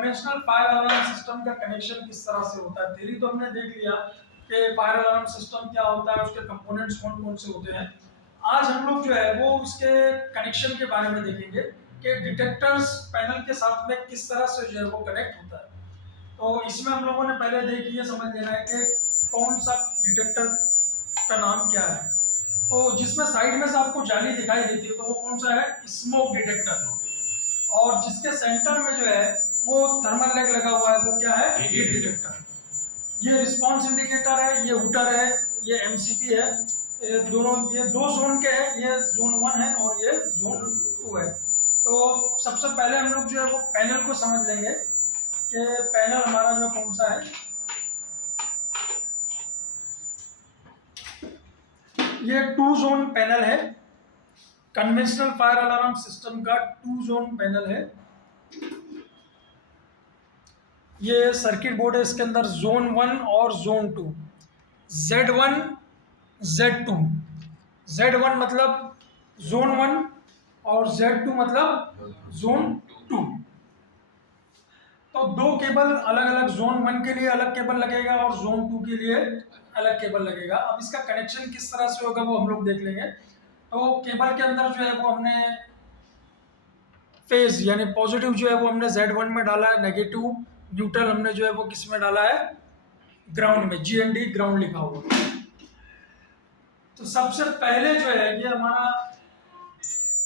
Conventional fire alarm system का connection किस तरह से होता है। थ्योरी तो हमने देख लिया कि फायर अलार्म सिस्टम क्या होता है, उसके कंपोनेंट्स कौन कौन से होते हैं। आज हम लोग जो है वो उसके कनेक्शन के बारे में देखेंगे कि डिटेक्टर्स पैनल के साथ में किस तरह से जो है वो कनेक्ट होता है। तो इसमें हम लोगों ने पहले देख लिया, समझ लेना है कि कौन सा डिटेक्टर का नाम क्या है। तो जिसमें साइड में से आपको जाली दिखाई देती है तो वो कौन सा है, स्मोक डिटेक्टर। और जिसके सेंटर में जो है वो थर्मल लेग लगा हुआ है, वो क्या है, हीट डिटेक्टर। ये रिस्पांस इंडिकेटर है, ये हूटर है, ये एमसीपी है। ये दोनों, ये दो जोन के हैं, ये जोन 1 है और ये जोन 2 है। तो सबसे पहले हम लोग जो है वो पैनल को समझ लेंगे कि पैनल हमारा जो कौन सा है। ये 2 जोन पैनल है, कन्वेंशनल फायर अलार्म सिस्टम का 2 जोन पैनल है। ये सर्किट बोर्ड है, इसके अंदर जोन 1 और जोन 2, Z1 Z2। Z1 मतलब जोन 1 और Z2 मतलब जोन 2। तो दो केबल अलग अलग, जोन 1 के लिए अलग केबल लगेगा और जोन 2 के लिए अलग केबल लगेगा। अब इसका कनेक्शन किस तरह से होगा वो हम लोग देख लेंगे। तो केबल के अंदर जो है वो हमने फेज यानी पॉजिटिव जो है वो हमने Z1 में डाला है, नेगेटिव न्यूट्रल हमने जो है वो किस में डाला है, ग्राउंड में, GND ग्राउंड लिखा हुआ। तो सबसे पहले जो है ये हमारा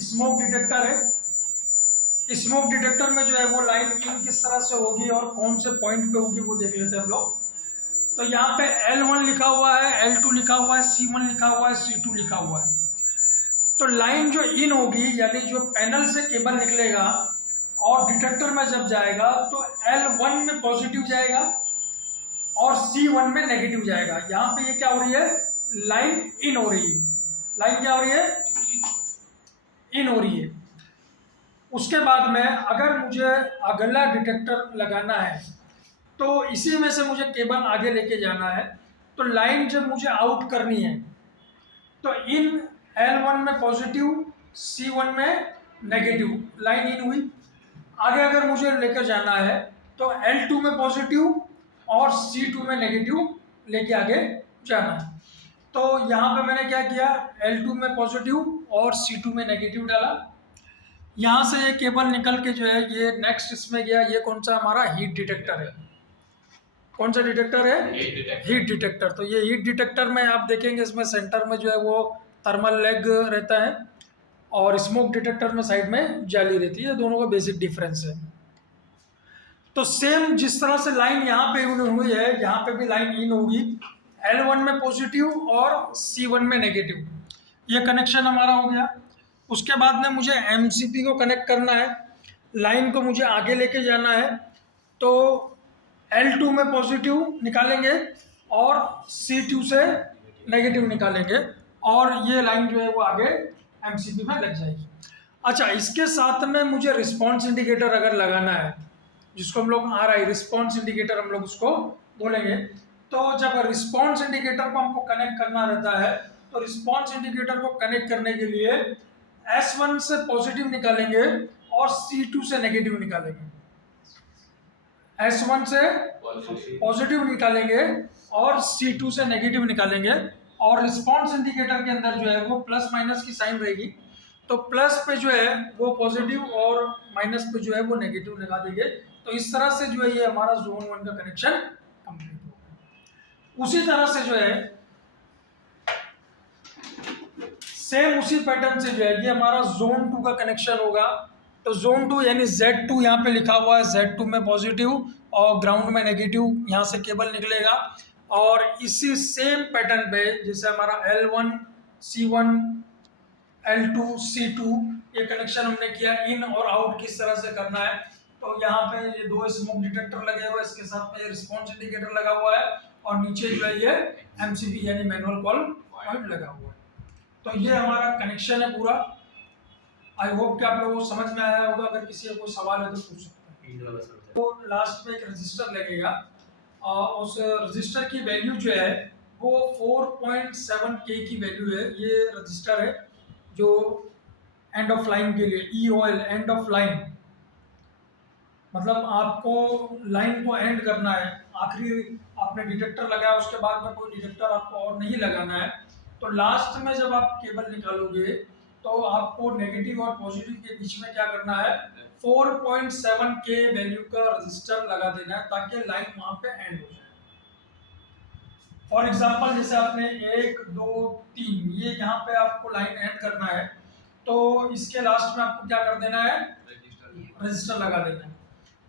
स्मोक डिटेक्टर है। स्मोक डिटेक्टर में जो है वो लाइन इन किस तरह से होगी और कौन से पॉइंट पे होगी वो देख लेते हैं हम लोग। तो यहाँ पे L1 लिखा हुआ है, L2 लिखा हुआ है, C1 लिखा हुआ है, C2 लिखा हुआ है। तो लाइन जो इन होगी यानी जो पैनल से केबल निकलेगा और डिटेक्टर में जब जाएगा तो L1 में पॉजिटिव जाएगा और C1 में नेगेटिव जाएगा। यहाँ पे ये क्या हो रही है, लाइन इन हो रही है। लाइन क्या हो रही है, इन हो रही है। उसके बाद में अगर मुझे अगला डिटेक्टर लगाना है तो इसी में से मुझे केबल आगे लेके जाना है। तो लाइन जब मुझे आउट करनी है तो इन L1 में पॉजिटिव, C1 में नेगेटिव, लाइन इन हुई। आगे अगर मुझे लेकर जाना है तो L2 में पॉजिटिव और C2 में नेगेटिव लेके आगे जाना है। तो यहाँ पे मैंने क्या किया, L2 में पॉजिटिव और C2 में नेगेटिव डाला। यहाँ से ये केबल निकल के जो है ये नेक्स्ट इसमें गया। ये कौन सा हमारा हीट डिटेक्टर है। कौन सा डिटेक्टर है, हीट डिटेक्टर। तो ये हीट डिटेक्टर में आप देखेंगे इसमें सेंटर में जो है वो थर्मल लेग रहता है और स्मोक डिटेक्टर में साइड में जाली रहती है। दोनों का बेसिक डिफरेंस है। तो सेम जिस तरह से लाइन यहाँ पे इन हुई है, यहाँ पे भी लाइन इन होगी। L1 में पॉजिटिव और C1 में नेगेटिव, ये कनेक्शन हमारा हो गया। उसके बाद में मुझे MCP को कनेक्ट करना है, लाइन को मुझे आगे लेके जाना है। तो L2 में पॉजिटिव निकालेंगे और C2 से नेगेटिव निकालेंगे और ये लाइन जो है वो आगे MCP में लग जाएगी। अच्छा, इसके साथ में मुझे रिस्पॉन्स इंडिकेटर अगर लगाना है, जिसको हम लोग RI रिस्पॉन्स इंडिकेटर हम लोग उसको बोलेंगे। तो जब रिस्पॉन्स इंडिकेटर को हमको कनेक्ट करना रहता है तो रिस्पॉन्स इंडिकेटर को कनेक्ट करने के लिए S1 से पॉजिटिव निकालेंगे और C2 से नेगेटिव निकालेंगे। S1 से पॉजिटिव निकालेंगे और C2 से नेगेटिव निकालेंगे। और रिस्पॉन्स इंडिकेटर के अंदर जो है वो प्लस माइनस की साइन रहेगी। तो प्लस पे जो है वो पॉजिटिव और माइनस पे जो है वो नेगेटिव लगा देंगे। तो इस तरह से जो है ये हमारा जोन 1 का कनेक्शन कंप्लीट होगा। उसी तरह से जो है सेम उसी पैटर्न से जो है ये हमारा जोन 2 का कनेक्शन होगा। तो जोन 2 यानी Z2 यहाँ पे लिखा हुआ है, Z2 में पॉजिटिव और ग्राउंड में नेगेटिव, यहाँ से केबल निकलेगा। और इसी सेम पैटर्न पे जैसे हमारा L1 C1 L2 C2 ये कनेक्शन हमने किया, इन और आउट किस तरह से करना है। तो यहाँ पे ये 2 स्मोक डिटेक्टर लगे हुए हैं, इसके साथ में रिस्पॉन्स इंडिकेटर लगा हुआ है और नीचे जो है ये MCP यानी मैनुअल कॉल पॉइंट लगा हुआ है। तो ये हमारा कनेक्शन है पूरा। आई होप कि आप लोगों को समझ में आया होगा। अगर किसी का कोई सवाल है तो पूछ सकते हैं। तो लास्ट में एक रजिस्टर लगेगा और उस रजिस्टर की वैल्यू जो है वो 4.7K की वैल्यू है। ये रजिस्टर है जो एंड ऑफ लाइन के लिए, EOL एंड ऑफ लाइन मतलब आपको लाइन को एंड करना है, आखिरी आपने डिटेक्टर लगाया, उसके बाद में कोई डिटेक्टर आपको और नहीं लगाना है, तो लास्ट में जब आप केबल निकालोगे तो आपको नेगेटिव और पॉजिटिव के बीच में क्या करना है, 4.7 के वैल्यू का रजिस्टर लगा देना है ताकि लाइन वहां पे एंड हो जाए। फॉर एग्जाम्पल जैसे आपने 1 2 3 ये यहाँ पे आपको लाइन एंड करना है, तो इसके लास्ट में आपको क्या कर देना है, रजिस्टर लगा देना है।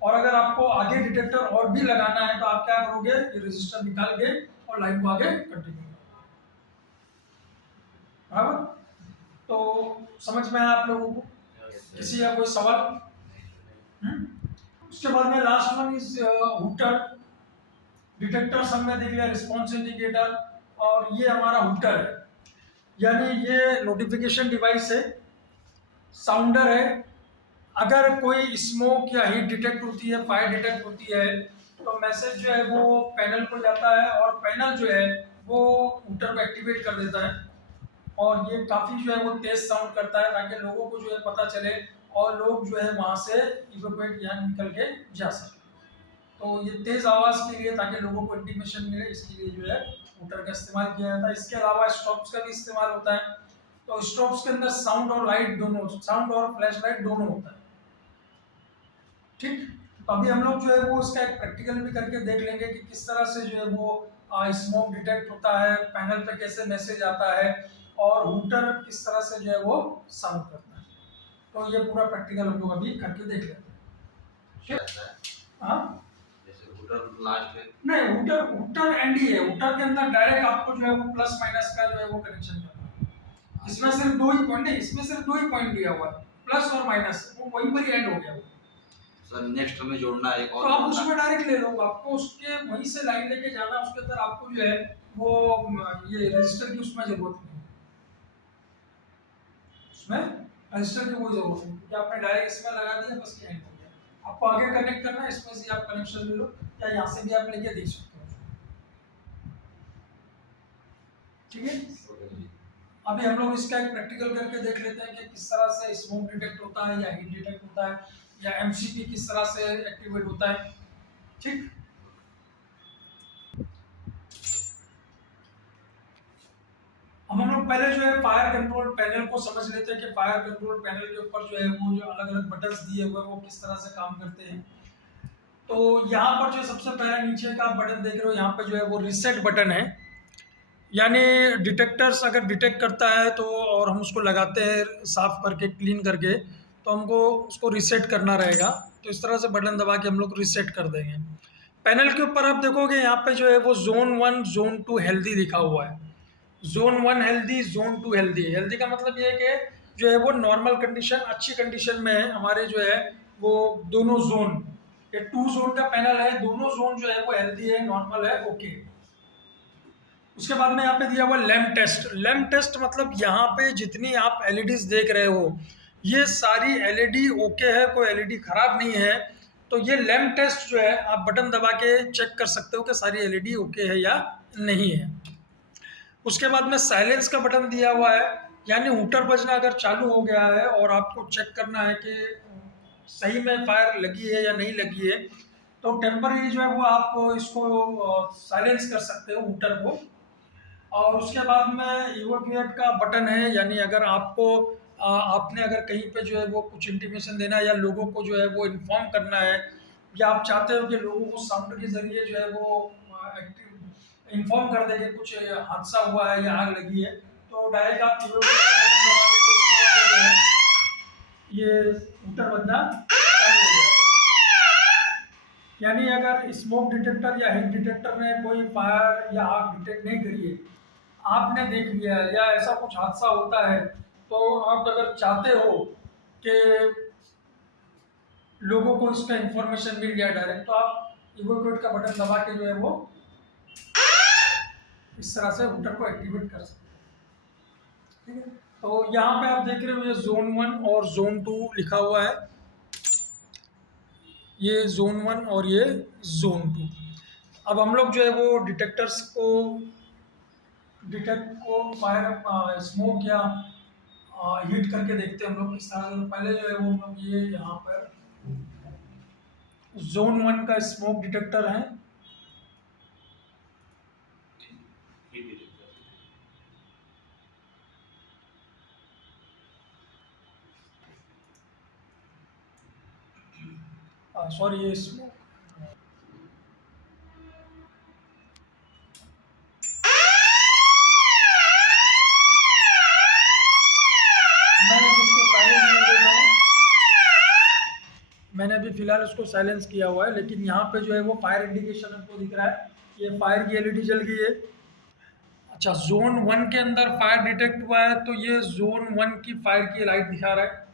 और अगर आपको आगे डिटेक्टर और भी लगाना है तो आप क्या करोगे, ये रजिस्टर निकाल के और लाइन को आगे कंटिन्यू करोगे। बराबर? तो समझ में आया आप लोगों को? किसी का कोई सवाल? उसके बाद में last one is hooter. Detector हमने देख लिया, रिस्पॉन्स इंडिकेटर, और ये हमारा हुटर है, यानी ये नोटिफिकेशन डिवाइस है, साउंडर है। अगर कोई स्मोक या हीट डिटेक्ट होती है, फायर डिटेक्ट होती है, तो मैसेज जो है वो पैनल को जाता है और पैनल जो है वो हुटर को एक्टिवेट कर देता है, और ये काफ़ी जो है वो तेज साउंड करता है ताकि लोगों को जो है पता चले और लोग जो है वहाँ से इवेक्यूएट यहाँ निकल के जा सके। तो ये तेज आवाज़ के लिए, ताकि लोगों को इंटीमेशन मिले, इसके लिए जो है हुटर का इस्तेमाल किया जाता है। इसके अलावा स्ट्रोब्स का भी इस्तेमाल होता है। तो स्ट्रोब्स के अंदर साउंड और लाइट दोनों, साउंड और फ्लैश लाइट दोनों होता है। ठीक, तो अभी हम लोग जो है वो उसका एक प्रैक्टिकल भी करके देख लेंगे कि किस तरह से जो है वो स्मोक डिटेक्ट होता है, पैनल पे कैसे मैसेज आता है, और हुटर किस तरह से जो है वो साउंड करता है। तो ये पूरा प्रैक्टिकल हम लोग अभी करके देख लेते हैं। ठीक, हाँ, नहीं, हुटर हुटर एंड ही है। हुटर के अंदर डायरेक्ट आपको जो है वो प्लस माइनस का जो है वो कनेक्शन करना है। इसमें सिर्फ दो ही पॉइंट नहीं, इसमें सिर्फ दो ही पॉइंट दिया हुआ है, प्लस और माइनस, वो वहीं पर ही एंड हो गया वो। सर नेक्स्ट में जोड़ना है एक और, तो आप उसमें डायरेक्ट ले लो, आपको उसके वहीं से लाइन लेके जाना, उसके अंदर आपको जो है वो ये रजिस्टर की उसमें जरूरत नहीं, उसमें रजिस्टर की कोई जरूरत नहीं, क्योंकि आपने डायरेक्ट इसमें लगा दिया, बस एंड हो गया। आपको आगे कनेक्ट करना है, इसमें से आप कनेक्शन ले लो, या यहाँ से भी आप लेके देख सकते हो। ठीक है, अभी हम लोग इसका एक प्रैक्टिकल करके देख लेते हैं कि किस तरह से स्मोक डिटेक्ट होता है या हीट डिटेक्ट होता है, या एमसीपी किस तरह से एक्टिवेट होता है। ठीक, हम लोग पहले जो है फायर कंट्रोल पैनल को समझ लेते हैं कि फायर कंट्रोल पैनल के ऊपर जो है वो जो अलग अलग बटन्स दिए हुए हैं वो किस तरह से काम करते हैं। तो यहाँ पर जो सबसे पहले नीचे का बटन देख रहे हो, यहाँ पे जो है वो रीसेट बटन है, यानी डिटेक्टर्स अगर डिटेक्ट करता है तो, और हम उसको लगाते हैं साफ करके क्लीन करके, तो हमको उसको रीसेट करना रहेगा। तो इस तरह से बटन दबा के हम लोग रीसेट कर देंगे। पैनल के ऊपर आप देखोगे यहाँ पे जो है वो जोन 1 जोन 2 हेल्दी लिखा हुआ है। Zone 1 healthy, zone 2 healthy. Healthy का मतलब ये है कि जो है वो नॉर्मल कंडीशन, अच्छी कंडीशन में है हमारे जो है वो दोनों जोन, ये 2 जोन का पैनल है, दोनों जोन जो है वो हेल्दी है, नॉर्मल है, ओके। उसके बाद में यहाँ पे दिया हुआ लैम्प टेस्ट। लैम्प टेस्ट मतलब यहाँ पे जितनी आप एलईडीज देख रहे हो ये सारी एलईडी ओके है, कोई एलईडी खराब नहीं है। तो ये लैम्प टेस्ट जो है आप बटन दबा के चेक कर सकते हो कि सारी एलईडी ओके है या नहीं है। उसके बाद में साइलेंस का बटन दिया हुआ है, यानी हुटर बजना अगर चालू हो गया है और आपको चेक करना है कि सही में फायर लगी है या नहीं लगी है, तो टेम्पररी जो है वो आप इसको साइलेंस कर सकते हो हुटर को। और उसके बाद में इवोक्यूएट का बटन है, यानी अगर आपको आपने अगर कहीं पे जो है वो कुछ इंटीमेशन देना है या लोगों को जो है वो इन्फॉर्म करना है, या आप चाहते हो कि लोगों को साउंड के जरिए जो है वो इन्फॉर्म कर दे कि कुछ हादसा हुआ है या आग लगी है, तो डायरेक्ट आप इवोक्यूएट का बटन दबा के तो इस तरह से जो है ये हीटर बनना चालू हो जाएगा। यानी अगर स्मोक डिटेक्टर या हीट डिटेक्टर ने कोई फायर या आग डिटेक्ट नहीं करी है, आपने देख लिया है या ऐसा कुछ हादसा होता है, तो आप अगर चाहते हो कि लोगों को इसका इंफॉर्मेशन मिल जाए डायरेक्ट, तो आप इवोक्यूएट का बटन दबा के जो है वो इस तरह से हुटर को एक्टिवेट कर सकते हैं। ठीक है, तो यहाँ पे आप देख रहे हो ये जोन 1 और जोन 2 लिखा हुआ है, ये जोन 1 और ये जोन 2। अब हम लोग जो है वो डिटेक्टर्स को डिटेक्ट को फायर स्मोक या हीट करके देखते हैं हम लोग किस तरह से। पहले जो है वो हम लोग ये यहाँ पर जोन 1 का स्मोक डिटेक्टर है। सॉरी, ये स्मोक, मैं उसको साइलेंस कर देता हूँ। मैंने अभी फिलहाल उसको साइलेंस किया हुआ है, लेकिन यहाँ पे जो है वो फायर इंडिकेशन हमको दिख रहा है, ये फायर की एलईडी जल गई है। अच्छा, जोन 1 के अंदर फायर डिटेक्ट हुआ है, तो ये जोन 1 की फायर की लाइट दिखा रहा है।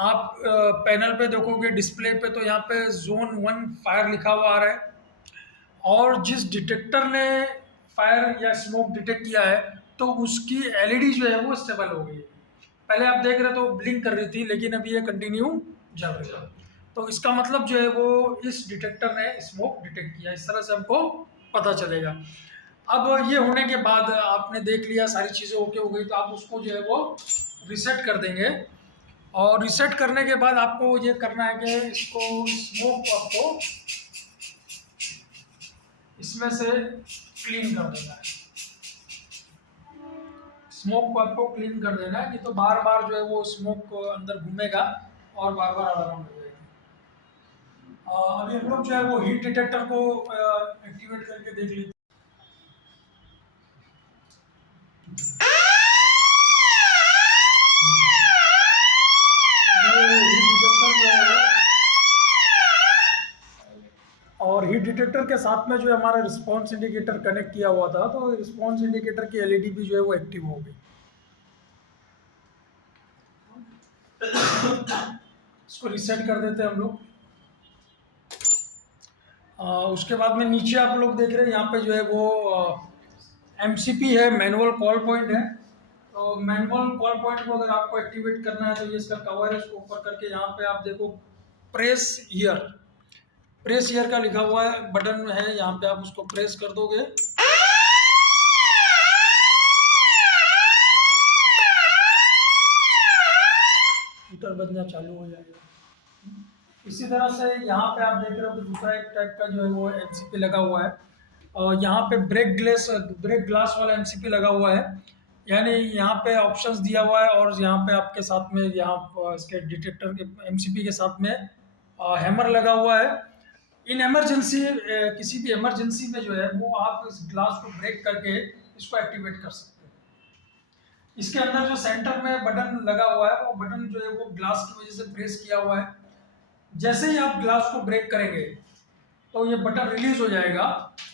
आप पैनल पे देखोगे डिस्प्ले पे, तो यहाँ पे जोन 1 फायर लिखा हुआ आ रहा है। और जिस डिटेक्टर ने फायर या स्मोक डिटेक्ट किया है, तो उसकी एलईडी जो है वो स्टेबल हो गई है। पहले आप देख रहे तो ब्लिंक कर रही थी, लेकिन अभी ये कंटिन्यू जल रही है। तो इसका मतलब जो है वो इस डिटेक्टर ने स्मोक डिटेक्ट किया। इस तरह से हमको पता चलेगा। अब ये होने के बाद आपने देख लिया सारी चीज़ें ओके हो गई, तो आप उसको जो है वो रिसेट कर देंगे। और रिसेट करने के बाद आपको ये करना है कि इसको स्मोक को आपको इसमें से क्लीन कर देना है। स्मोक को आपको क्लीन कर देना है, नहीं तो बार बार जो है वो स्मोक अंदर घूमेगा और बार बार अलार्म हो जाएगा। अभी हम लोग जो है वो हीट डिटेक्टर को एक्टिवेट करके देख लेते हैं। ये हीट डिटेक्टर जो है वो, और हीट डिटेक्टर के साथ में जो है हमारा रिस्पॉन्स इंडिकेटर कनेक्ट किया हुआ था, तो रिस्पॉन्स इंडिकेटर की एलईडी भी जो है वो एक्टिव हो गई। इसको रिसेट कर देते हैं हम लोग। उसके बाद में नीचे आप लोग देख रहे हैं यहाँ पे जो है वो एमसीपी है, मैनुअल कॉल पॉइंट है। तो मैनुअल कॉल पॉइंट को अगर आपको एक्टिवेट करना है, तो ये इसका कवर है, इसको ऊपर करके यहाँ पे आप देखो प्रेस हियर, प्रेस हियर का लिखा हुआ है, बटन है, यहाँ पे आप उसको प्रेस कर दोगे, हीटर बजना चालू हो जाएगा। इसी तरह से यहाँ पे आप देख रहे हो कि दूसरा एक टाइप का जो है वो एमसीपी लगा हुआ है, और यहाँ पे ब्रेक ग्लास वाला एमसीपी लगा हुआ है। यानी यहाँ पे ऑप्शंस दिया हुआ है, और यहाँ पे आपके साथ में यहाँ इसके डिटेक्टर के एमसीपी के साथ में हैमर लगा हुआ है। इन इमरजेंसी, किसी भी इमरजेंसी में जो है वो आप इस ग्लास को ब्रेक करके इसको एक्टिवेट कर सकते हैं। इसके अंदर जो सेंटर में बटन लगा हुआ है, वो बटन जो है वो ग्लास की वजह से प्रेस किया हुआ है। जैसे ही आप ग्लास को ब्रेक करेंगे, तो ये बटन रिलीज हो जाएगा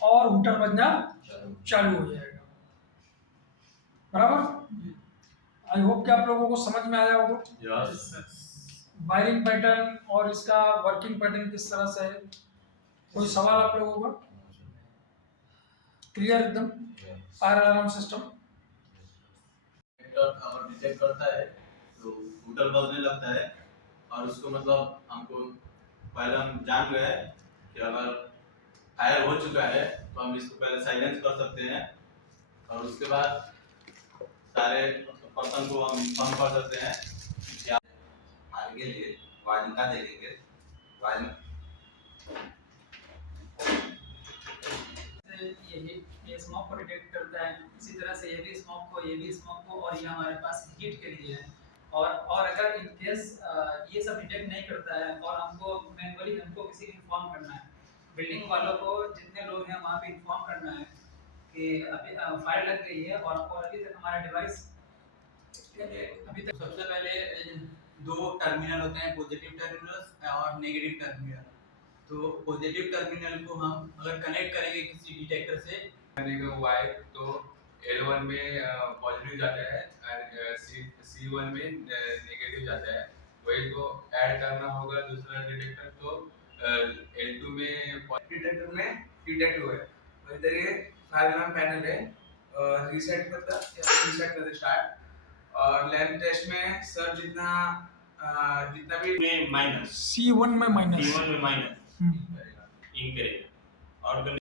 और हीटर बजना चालू हो जाएगा। बराबर। आई होप कि आप लोगों को समझ में आया होगा वायरिंग पैटर्न और इसका वर्किंग पैटर्न किस तरह से है। कोई सवाल आप लोगों का? क्लियर एकदम? फायर अलार्म सिस्टम अगर डिटेक्ट करता है तो हूटर बजने लगता है, और उसको मतलब हमको पहले हम जान गए कि अगर फायर हो चुका है तो हम इसको पहले साइलेंस कर सकते हैं, और उसके बाद सारे पर्सन को हम इन्फॉर्म कर सकते हैं कि आगे लिए वायरिंग का देखेंगे। वायरिंग ये स्मोक को डिटेक्ट करता है। इसी तरह से ये भी स्मोक को और ये हमारे पास हीट के लिए है। और अगर इन केस ये सब डिटेक्ट नहीं करता है और हमको मैनुअली हमको किसी को इन्फॉर्म करना है, बिल्डिंग वालों को जितने लोग हैं वहाँ पे इन्फॉर्म करना है कि अभी फायर लग गई है, और अभी तक हमारा डिवाइस अभी तक सबसे पहले दो टर्मिनल होते हैं, पॉजिटिव टर्मिनल और नेगेटिव टर्मिनल। तो पॉजिटिव टर्मिनल को हम अगर कनेक्ट करेंगे किसी डिटेक्टर से वायर, तो L1 में पॉजिटिव जाता है और C1 में नेगेटिव जाता है। वही को ऐड करना होगा दूसरा डिटेक्टर, तो L2 में डिटेक्टर में डिटेक्ट हुआ है। तो इधर ये फायर अलार्म पैनल है, रीसेट करता रीसेट करते स्टार्ट। और लैब टेस्ट में सर जितना भी में माइनस, C1 में माइनस, C1 में माइनस हम्म। इन करेगा। और